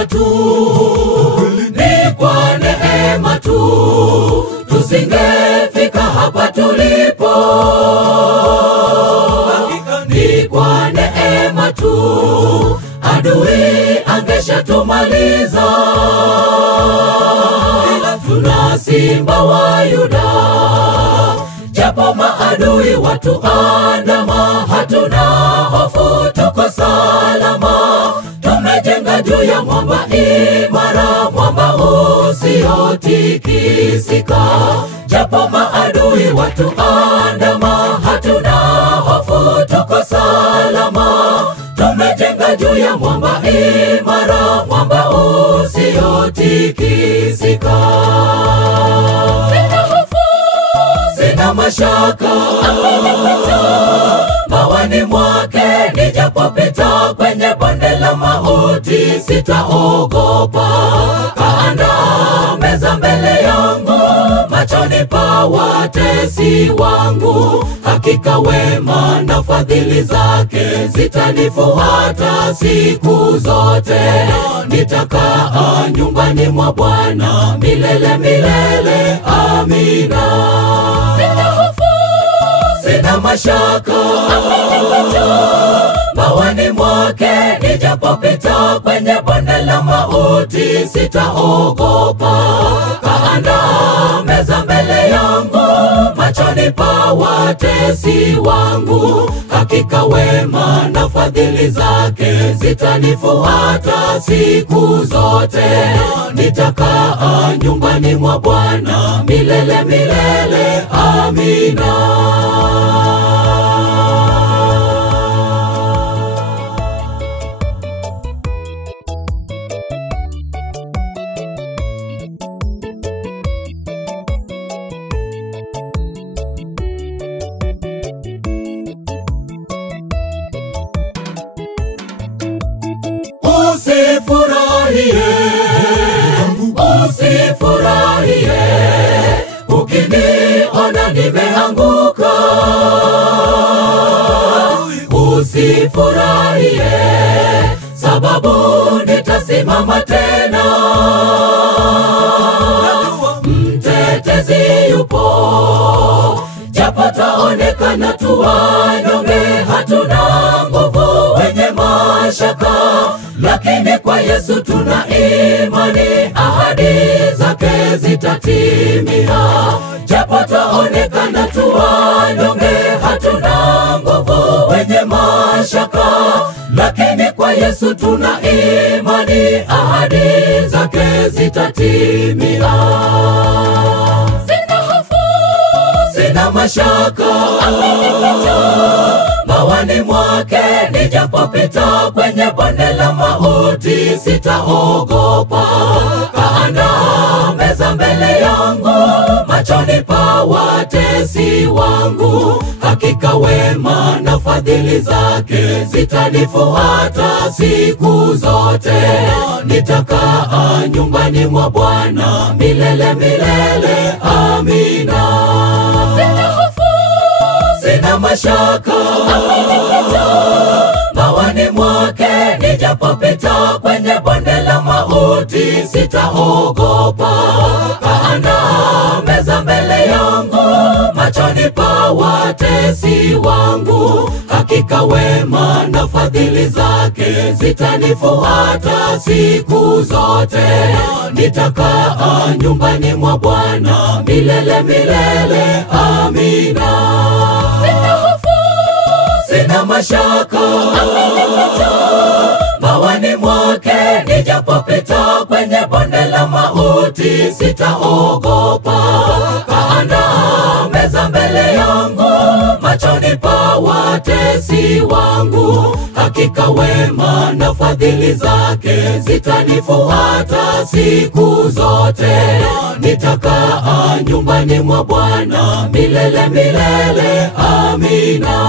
neema tu, ni kwa neema tu, tusingefika hapa tulipo. Ni kwa neema tu, adui angeshatumaliza. Tuna simba wa Yuda, japo maadui watuandama, hatuna hofu, tuko salama. Tumejenga juu ya mwamba imara, mwamba usiotikisika. Japo maadui watuandama, hatuna hofu, tuko salama. Tumejenga juu ya mwamba imara, mwamba usiotikisika. Sina hofu, sina mashaka, mawani mwake nijapopita kwenye bonde la mauti, sitaogopa. Kaandaa meza mbele yangu, machoni pa watesi wangu. Hakika wema na fadhili zake zitanifuata siku zote. Nitakaa nyumbani mwa Bwana milele milele, amina. Sina hofu, sina mashaka, mawani mwake nijapopita kwenye bonde la mauti, sitaogopa. Kaandaa meza mbele yangu, machoni pa watesi wangu. Hakika wema na fadhili zake zitanifuata siku zote. Nitakaa nyumbani mwa Bwana milele milele, amina. Usifurahie ukiniona nimeanguka. Usifurahie sababu nitasimama tena. Mtetezi yupo, japo taonekana tu wanyonge, hatuna nguvu, wenye mashaka. Lakini kwa Yesu tuna imani, ahadi zake zitatimia. Japo taonekana tu wanyonge, hatuna nguvu, wenye mashaka. Lakini kwa Yesu tuna imani, ahadi zake zitatimia. Sina hofu, sina mashaka, mawani mwake nijapopita kwenye bonde la mauti, sitaogopa. Kaandaa meza mbele yangu, machoni pa watesi wangu. Hakika wema na fadhili zake zitanifuata siku zote. Nitakaa nyumbani mwa Bwana milele milele, amina. Sina hofu, sina mashaka, mawani mwake nijapopita kwenye bonde la mauti, sitaogopa. Kaandaa meza mbele yangu, machoni pa watesi wangu. Hakika wema na fadhili zake zitanifuata siku zote. Nitakaa nyumbani mwa Bwana milele milele, amina. Sina hofu, sina mashaka, mawani mwake nijapopita kwenye bonde la mauti, sitaogopa. Kaandaa meza mbele yangu, machoni pa watesi wangu. Hakika wema na fadhili zake zitanifuata siku zote. Nitakaa nyumbani mwa Bwana milele milele, amina.